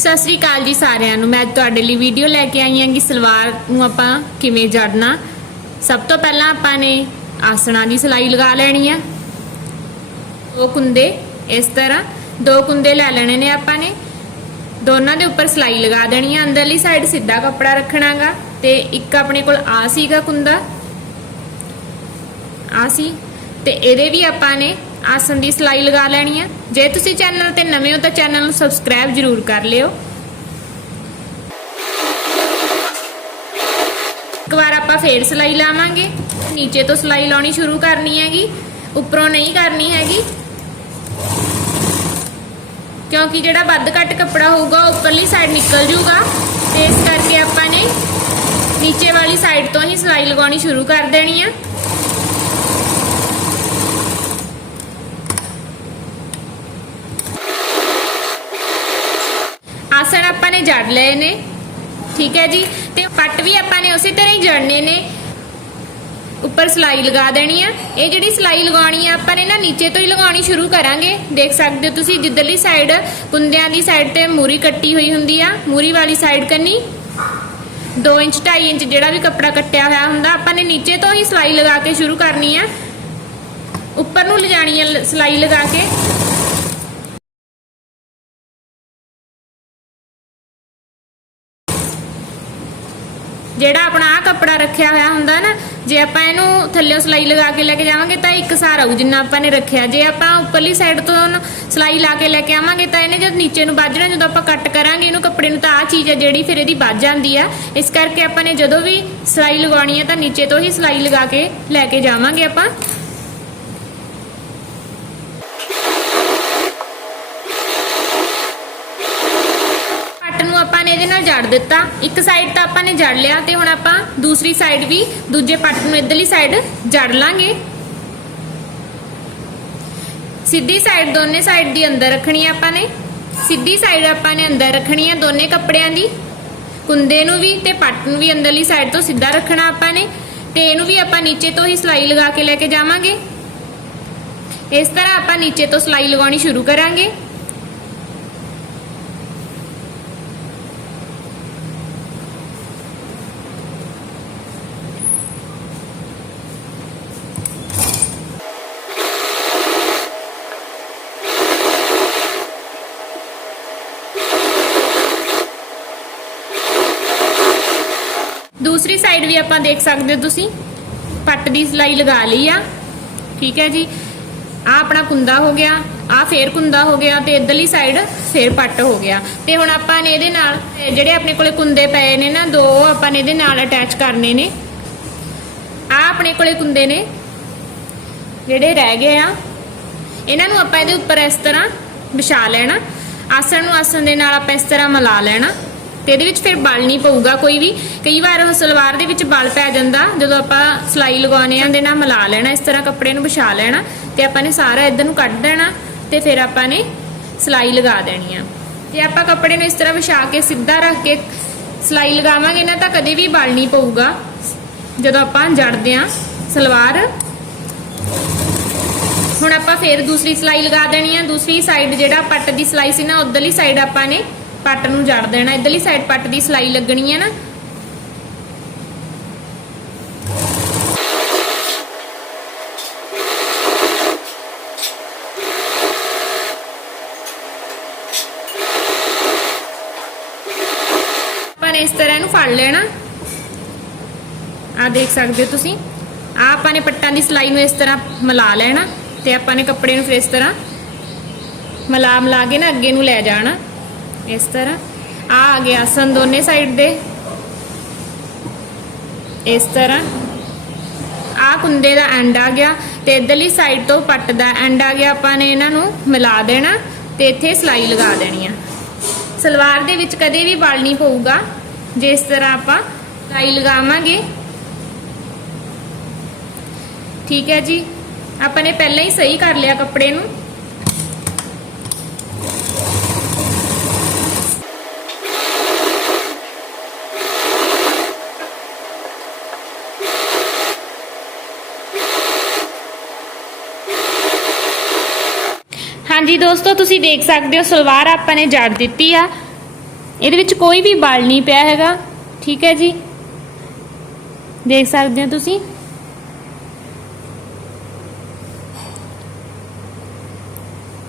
ਸਤਿ ਸ੍ਰੀ ਅਕਾਲ ਜੀ ਸਾਰਿਆਂ ਨੂੰ। ਮੈਂ ਤੁਹਾਡੇ ਲਈ ਵੀਡੀਓ ਲੈ ਕੇ ਆਈ ਹਾਂ ਕਿ ਸਲਵਾਰ ਨੂੰ ਆਪਾਂ ਕਿਵੇਂ ਜੜਨਾ। ਸਭ ਤੋਂ ਪਹਿਲਾਂ ਆਪਾਂ ਨੇ ਆਸਣਾ ਦੀ ਸਿਲਾਈ ਲਗਾ ਲੈਣੀ ਆ। ਦੋ ਕੁੰਦੇ ਇਸ ਤਰ੍ਹਾਂ। ਦੋ ਕੁੰਦੇ ਲੈ ਲੈਣੇ ਨੇ ਆਪਾਂ ਨੇ। ਦੋਨਾਂ ਦੇ ਉੱਪਰ ਸਿਲਾਈ ਲਗਾ ਦੇਣੀ ਆ। ਅੰਦਰਲੀ ਸਾਈਡ ਸਿੱਧਾ ਕੱਪੜਾ ਰੱਖਣਾਗਾ ਤੇ ਇੱਕ ਆਪਣੇ ਕੋਲ ਆ ਸੀਗਾ ਕੁੰਦਾ। ਆ ਸੀ। ਤੇ ਇਹਦੇ ਵੀ ਆਪਾਂ ਨੇ ਆਸਣ ਦੀ ਸਿਲਾਈ ਲਗਾ ਲੈਣੀ ਆ। ਜੇ ਤੁਸੀਂ ਚੈਨਲ ਤੇ ਨਵੇਂ ਹੋ ਤਾਂ ਚੈਨਲ ਨੂੰ ਸਬਸਕ੍ਰਾਈਬ ਜਰੂਰ ਕਰ ਲਿਓ। ਇੱਕ ਵਾਰ ਆਪਾਂ ਫੇਰ ਸਿਲਾਈ ਲਾਵਾਂਗੇ। ਨੀਚੇ ਤੋਂ ਸਿਲਾਈ ਲਾਉਣੀ ਸ਼ੁਰੂ ਕਰਨੀ ਹੈਗੀ, ਉੱਪਰੋਂ ਨਹੀਂ ਕਰਨੀ ਹੈਗੀ। ਕਿਉਂਕਿ ਜਿਹੜਾ ਵੱਧ ਘੱਟ ਕੱਪੜਾ ਹੋਊਗਾ, ਉਹ ਉੱਪਰਲੀ ਸਾਈਡ ਨਿਕਲ ਜੂਗਾ। ਤੇ ਇਸ ਕਰਕੇ ਆਪਾਂ ਨੇ ਨੀਚੇ ਵਾਲੀ ਸਾਈਡ ਤੋਂ ਹੀ ਸਿਲਾਈ ਲਗਾਉਣੀ ਸ਼ੁਰੂ ਕਰ ਦੇਣੀ ਆ। ਆਸਣ ਆਪਾਂ ਨੇ ਜੜ ਲਏ ਨੇ। ਠੀਕ ਹੈ ਜੀ? ਤੇ ਪੱਟ ਵੀ ਆਪਾਂ ਨੇ ਉਸੇ ਤਰ੍ਹਾਂ ਹੀ ਜੜਨੇ ਨੇ। ਉੱਪਰ ਸਿਲਾਈ ਲਗਾ ਦੇਣੀ ਆ। ਇਹ ਜਿਹੜੀ ਸਿਲਾਈ ਲਗਾਉਣੀ ਆ, ਆਪਾਂ ਨੇ ਨਾ ਨੀਚੇ ਤੋਂ ਹੀ ਲਗਾਉਣੀ ਸ਼ੁਰੂ ਕਰਾਂਗੇ। ਦੇਖ ਸਕਦੇ ਹੋ ਤੁਸੀਂ ਜਿੱਧਰਲੀ ਸਾਈਡ ਕੁੰਦਿਆਂ ਦੀ ਸਾਈਡ ਤੇ ਮੂਰੀ ਕੱਟੀ ਹੋਈ ਹੁੰਦੀ ਆ। ਮੂਰੀ ਵਾਲੀ ਸਾਈਡ ਕਰਨੀ 2 ਇੰਚ 2.5 ਇੰਚ ਜਿਹੜਾ ਵੀ ਕੱਪੜਾ ਕੱਟਿਆ ਹੋਇਆ ਹੁੰਦਾ, ਆਪਾਂ ਨੇ ਨੀਚੇ ਤੋਂ ਹੀ ਸਿਲਾਈ ਲਗਾ ਕੇ ਸ਼ੁਰੂ ਕਰਨੀ ਆ। ਉੱਪਰ ਨੂੰ ਲਿਜਾਣੀ ਆ ਲ- ਸਿਲਾਈ ਲਗਾ ਕੇ। ਜਿਹੜਾ ਆਪਣਾ ਆ ਕੱਪੜਾ ਰੱਖਿਆ ਹੋਇਆ ਹੁੰਦਾ ਨਾ, ਜੇ ਆਪਾਂ ਇਹਨੂੰ ਥੱਲੇ ਸਿਲਾਈ ਲਗਾ ਕੇ ਲੈ ਕੇ ਜਾਵਾਂਗੇ ਤਾਂ ਇੱਕ ਸਾਰ ਆਊ, ਜਿੰਨਾ ਆਪਾਂ ਨੇ ਰੱਖਿਆ। ਜੇ ਆਪਾਂ ਉੱਪਰਲੀ ਸਾਈਡ ਤੋਂ ਉਹਨੂੰ ਲਾ ਕੇ ਲੈ ਕੇ ਆਵਾਂਗੇ ਤਾਂ ਇਹਨੇ ਜਦ ਨੀਚੇ ਨੂੰ ਵੱਜਣਾ, ਜਦੋਂ ਆਪਾਂ ਕੱਟ ਕਰਾਂਗੇ, ਇਹਨੂੰ ਕੱਪੜੇ ਨੂੰ ਤਾਂ ਆ ਚੀਜ਼ ਹੈ ਜਿਹੜੀ ਫਿਰ ਇਹਦੀ ਵੱਜ ਜਾਂਦੀ ਆ। ਇਸ ਕਰਕੇ ਆਪਾਂ ਨੇ ਜਦੋਂ ਵੀ ਸਿਲਾਈ ਲਗਾਉਣੀ ਹੈ ਤਾਂ ਨੀਚੇ ਤੋਂ ਹੀ ਸਿਲਾਈ ਲਗਾ ਕੇ ਲੈ ਕੇ ਜਾਵਾਂਗੇ ਆਪਾਂ। ਪੱਟ ਨੇ ਇਹਦੇ ਨਾਲ ਜੜ ਦਿੱਤਾ। ਇੱਕ ਸਾਈਡ ਤਾਂ ਆਪਾਂ ਨੇ ਜੜ ਲਿਆ ਤੇ ਹੁਣ ਆਪਾਂ ਦੂਸਰੀ ਸਾਈਡ ਵੀ, ਦੂਜੇ ਪੱਟ ਨੂੰ ਇਧਰਲੀ ਸਾਈਡ ਜੜ ਲਾਂਗੇ। ਸਿੱਧੀ ਸਾਈਡ ਦੋਨੇ ਸਾਈਡ ਦੀ ਅੰਦਰ ਰੱਖਣੀ ਆ ਆਪਾਂ ਨੇ। ਸਿੱਧੀ ਸਾਈਡ ਆਪਾਂ ਨੇ ਅੰਦਰ ਰੱਖਣੀ ਆ ਦੋਨੇ ਕੱਪੜਿਆਂ ਦੀ। ਕੁੰਦੇ ਨੂੰ ਵੀ ਤੇ ਪੱਟ ਨੂੰ ਵੀ ਅੰਦਰਲੀ ਸਾਈਡ ਤੋਂ ਸਿੱਧਾ ਰੱਖਣਾ ਆਪਾਂ ਨੇ। ਤੇ ਇਹਨੂੰ ਵੀ ਆਪਾਂ ਨੀਚੇ ਤੋਂ ਹੀ ਸਿਲਾਈ ਲਗਾ ਕੇ ਲੈ ਕੇ ਜਾਵਾਂਗੇ। ਇਸ ਤਰ੍ਹਾਂ ਆਪਾਂ ਨੀਚੇ ਤੋਂ ਸਿਲਾਈ ਲਗਾਉਣੀ ਸ਼ੁਰੂ ਕਰਾਂਗੇ। ਦੂਸਰੀ ਸਾਈਡ ਵੀ ਆਪਾਂ ਦੇਖ ਸਕਦੇ ਹੋ ਤੁਸੀਂ। ਪੱਟ ਦੀ ਸਿਲਾਈ ਲਗਾ ਲਈ ਆ। ਠੀਕ ਹੈ ਜੀ। ਆ ਆਪਣਾ ਕੁੰਦਾ ਹੋ ਗਿਆ ਆ ਫੇਰ ਕੁੰਦਾ ਹੋ ਗਿਆ ਤੇ ਇਧਰਲੀ ਸਾਈਡ ਫੇਰ ਪੱਟ ਹੋ ਗਿਆ। ਤੇ ਹੁਣ ਆਪਾਂ ਨੇ ਇਹਦੇ ਨਾਲ ਜਿਹੜੇ ਆਪਣੇ ਕੋਲੇ ਕੁੰਦੇ ਪਏ ਨੇ ਨਾ, ਦੋ ਆਪਾਂ ਨੇ ਇਹਦੇ ਨਾਲ ਅਟੈਚ ਕਰਨੇ ਨੇ। ਆ ਆਪਣੇ ਕੋਲੇ ਕੁੰਦੇ ਨੇ, ਜਿਹੜੇ ਰਹਿ ਗਏ ਆ। ਇਹਨਾਂ ਨੂੰ ਆਪਾਂ ਇਹਦੇ ਉੱਪਰ ਇਸ ਤਰ੍ਹਾਂ ਵਿਛਾ ਲੈਣਾ। ਆਸਣ ਨੂੰ ਆਸਣ ਦੇ ਨਾਲ ਆਪਾਂ ਇਸ ਤਰ੍ਹਾਂ ਮਿਲਾ ਲੈਣਾ। ਤੇ ਇਹਦੇ ਵਿੱਚ ਫਿਰ ਬਲ ਨਹੀਂ ਪਊਗਾ ਕੋਈ ਵੀ। ਕਈ ਵਾਰ ਉਹ ਸਲਵਾਰ ਦੇ ਵਿੱਚ ਬਲ ਪੈ ਜਾਂਦਾ, ਜਦੋਂ ਆਪਾਂ ਸਿਲਾਈ ਲਗਾਉਣੇ ਆ ਦੇ ਨਾਲ ਮਿਲਾ ਲੈਣਾ, ਇਸ ਤਰ੍ਹਾਂ ਕੱਪੜੇ ਨੂੰ ਵਿਛਾ ਲੈਣਾ ਤੇ ਆਪਾਂ ਨੇ ਸਾਰਾ ਇਧਰ ਨੂੰ ਕੱਢ ਦੇਣਾ ਤੇ ਫਿਰ ਆਪਾਂ ਨੇ ਸਿਲਾਈ ਲਗਾ ਦੇਣੀ ਆ। ਜੇ ਆਪਾਂ ਕੱਪੜੇ ਨੂੰ ਇਸ ਤਰ੍ਹਾਂ ਵਿਛਾ ਕੇ, ਸਿੱਧਾ ਰੱਖ ਕੇ ਸਿਲਾਈ ਲਗਾਵਾਂਗੇ ਨਾ ਤਾਂ ਕਦੇ ਵੀ ਬਲ ਨਹੀਂ ਪਊਗਾ। ਜਦੋਂ ਆਪਾਂ ਜੜਦੇ ਆ ਸਲਵਾਰ। ਹੁਣ ਆਪਾਂ ਫੇਰ ਦੂਸਰੀ ਸਿਲਾਈ ਲਗਾ ਦੇਣੀ ਆ। ਦੂਸਰੀ ਸਾਈਡ ਜਿਹੜਾ ਪੱਟ ਦੀ ਸਿਲਾਈ ਸੀ ਨਾ, ਉਧਰਲੀ ਸਾਈਡ ਆਪਾਂ ਨੇ ਪੱਟ ਨੂੰ ਜੜ ਦੇਣਾ, ਇਧਰਲੀ ਸਾਈਡ ਪੱਟ ਦੀ ਸਿਲਾਈ ਲੱਗਣੀ ਹੈ ਨਾ। ਆਪਾਂ ਨੇ ਇਸ ਤਰ੍ਹਾਂ ਇਹਨੂੰ ਫੜ ਲੈਣਾ। ਆ ਦੇਖ ਸਕਦੇ ਹੋ ਤੁਸੀਂ। ਆ ਆਪਾਂ ਨੇ ਪੱਟਾਂ ਦੀ ਸਿਲਾਈ ਨੂੰ ਇਸ ਤਰ੍ਹਾਂ ਮਿਲਾ ਲੈਣਾ ਤੇ ਆਪਾਂ ਨੇ ਕੱਪੜੇ ਨੂੰ ਫਿਰ ਇਸ ਤਰ੍ਹਾਂ ਮਿਲਾ ਮਿਲਾ ਕੇ ਨਾ ਅੱਗੇ ਨੂੰ ਲੈ ਜਾਣਾ। ਇਸ ਤਰ੍ਹਾਂ। ਆ ਆ ਗਿਆ ਆਸਨ ਦੋਨੇ ਸਾਈਡ ਦੇ। ਇਸ ਤਰ੍ਹਾਂ। ਆ ਕੁੰਦੇ ਦਾ ਐਂਡ ਆ ਗਿਆ ਤੇ ਇਧਰਲੀ ਸਾਈਡ ਤੋਂ ਪੱਟ ਦਾ ਐਂਡ ਆ ਗਿਆ। ਆਪਾਂ ਨੇ ਇਹਨਾਂ ਨੂੰ ਮਿਲਾ ਦੇਣਾ ਤੇ ਇੱਥੇ ਸਿਲਾਈ ਲਗਾ ਦੇਣੀ ਆ। ਸਲਵਾਰ ਦੇ ਵਿੱਚ ਕਦੇ ਵੀ ਵਲ ਨਹੀਂ ਪਊਗਾ। ਜੇ ਇਸ ਤਰ੍ਹਾਂ ਆਪਾਂ ਸਿਲਾਈ ਲਗਾਵਾਂਗੇ। ਠੀਕ ਹੈ ਜੀ। ਆਪਾਂ ਨੇ ਪਹਿਲਾਂ ਹੀ ਸਹੀ ਕਰ ਲਿਆ ਕੱਪੜੇ ਨੂੰ। ਹਾਂਜੀ ਦੋਸਤੋ, ਤੁਸੀਂ ਦੇਖ ਸਕਦੇ ਹੋ, ਸਲਵਾਰ ਆਪਾਂ ਨੇ ਜੜ ਦਿੱਤੀ ਆ। ਇਹਦੇ ਵਿੱਚ ਕੋਈ ਵੀ ਬਲ ਨਹੀਂ ਪਿਆ ਹੈਗਾ। ਠੀਕ ਹੈ ਜੀ? ਦੇਖ ਸਕਦੇ ਹੋ ਤੁਸੀਂ?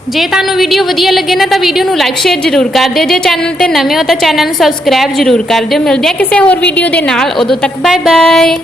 ਜੇ ਤੁਹਾਨੂੰ ਵੀਡੀਓ ਵਧੀਆ ਲੱਗੇ ਨਾ, ਤਾਂ ਵੀਡੀਓ ਨੂੰ ਲਾਈਕ ਸ਼ੇਅਰ ਜ਼ਰੂਰ ਕਰ ਦਿਓ। ਜੇ ਚੈਨਲ ਤੇ ਨਵੇਂ ਹੋ, ਤਾਂ ਚੈਨਲ ਨੂੰ ਸਬਸਕ੍ਰਾਈਬ ਜ਼ਰੂਰ ਕਰ ਦਿਓ। ਮਿਲਦੇ ਆ ਕਿਸੇ ਹੋਰ ਵੀਡੀਓ ਦੇ ਨਾਲ। ਉਦੋਂ ਤੱਕ ਬਾਏ ਬਾਏ